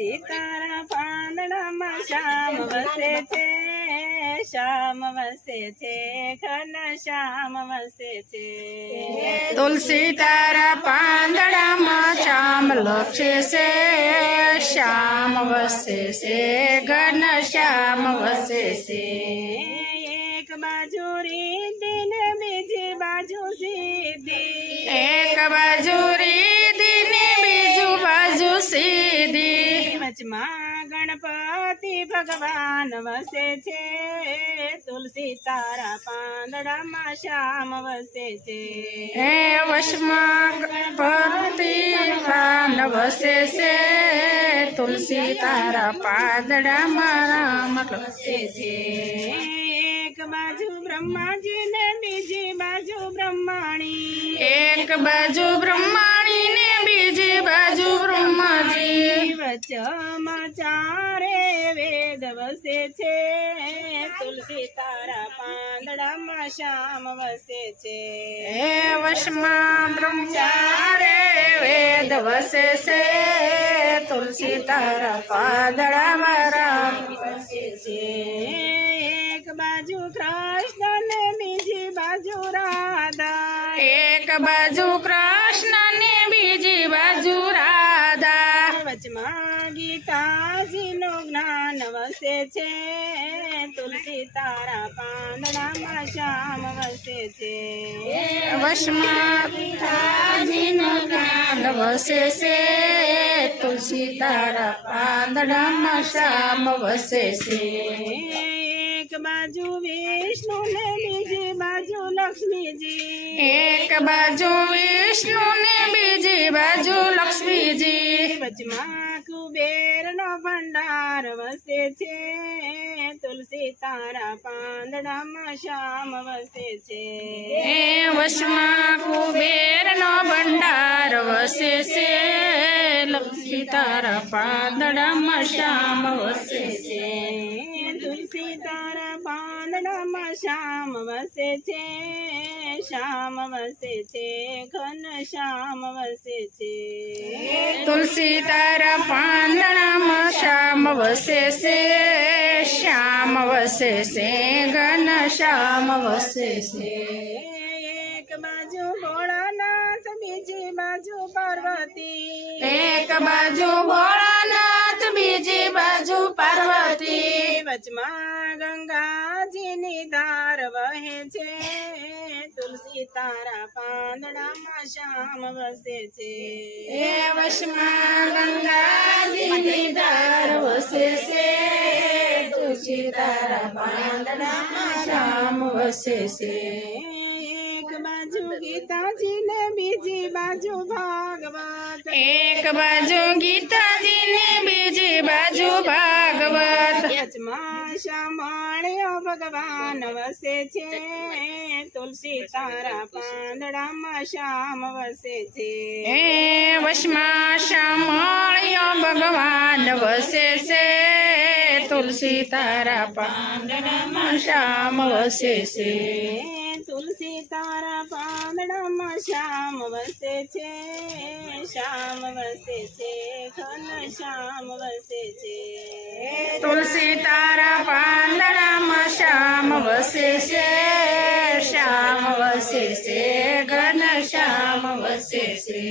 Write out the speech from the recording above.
તુલસી તારા પાંદડામાં શ્યામ વસે છે, શ્યામ વસે છે, ઘન શ્યામ વસે છે. તુલસી તારા પાંદડામાં શ્યામ લક્ષે છે, શ્યામ વસે છે, ઘન શ્યામ વસે છે. એક બાજુ રીતિ ને બીજી બાજુ સીધી, એક બાજુ રીતિ ને બીજું બાજુ સીધી, વચમાં ગણપતિ ભગવાન વસે છે, તુલસી તારા પાંદડામાં શ્યામ વસે છે. હે વશમાં ગણપતિ ભગવાન વસે છે, તુલસી તારા પાંદડામાં રામ વસે છે. એક બાજુ બ્રહ્માજી ને બીજી બાજુ બ્રહ્માણી, એક બાજુ બ્રહ્માણી ને બીજી બાજુ બ્રહ્માજી, વચમાં ચારે વેદ વસે છે, તુલસી તારા પાંદડામાં શ્યામ વસે છે. હે વશમાં બ્રહ્મચારે વેદ વસે છે, તુલસી તારા પાંદડામાં રામ વસે છે. એક બાજુ કૃષ્ણ ને બીજી બાજુ રાધા, એક બાજુ કૃષ્ણ ને બીજી બાજુ રાધા, વચમાં ગીતાજી નું જ્ઞાન વસે છે, તુલસી તારા પાંદડામાં શ્યામ વસે છે. વશમાં ગીતાજીનું જ્ઞાન વસે છે, તુલસી તારા પાંદડામાં શ્યામ વસે છે. એક બાજુ વિષ્ણુ ને બીજી બાજુ લક્ષ્મીજી, એક બાજુ વિષ્ણુ ને બીજી બાજુ લક્ષ્મીજી, વચમાં કુબેર નો ભંડાર વસે છે, તુલસી તારા પાંદડામાં શ્યામ વસે છે. હે વશમાં કુબેરનો ભંડાર વસે છે, લક્ષ્મી તારા પાંદડામાં શ્યામ વસે છે. તુલસી તારા પાંદડામાં શ્યામ વસે છે, શ્યામ વસે છે, ઘન શ્યામ વસે છે. તુલસી તારા પાંદડામાં શ્યામ વસે છે, શ્યામ વસે છે, ઘન શ્યામ વસે છે. એક બાજુ ભોળાનાથ બીજી બાજુ પાર્વતી, એક બાજુ ભોળાનાથ બીજી બાજુ પાર્વતી, વચમાં ગંગાજીની ધાર વહે છે, તુલસી તારા પાંદડામાં શ્યામ વસે છે. હે વશમાં ગંગાજીની ધાર વસે છે, તુલસી તારા પાંદડામાં શ્યામ વસે છે. એક બાજુ ગીતાજી ને બીજી બાજુ ભાગવત, એક બાજુ ગીતાજી ને બીજી બાજુ ભાગવત, વચમાં શામળિયો ભગવાન વસે છે, તુલસી તારા પાંદડામાં શ્યામ વસે છે. હે વશમાં શામળિયો ભગવાન વસે છે, તુલસી તારા પાંદડામાં શ્યામ વસે છે. તુલસી તારા પાંદડામાં શ્યામ વસે છે, શ્યામ વસે છે, ઘન શ્યામ વસે છે. તુલસી તારા પાંદડામાં શ્યામ વસે છે, શ્યામ વસે છે, ઘન શ્યામ વસે છે.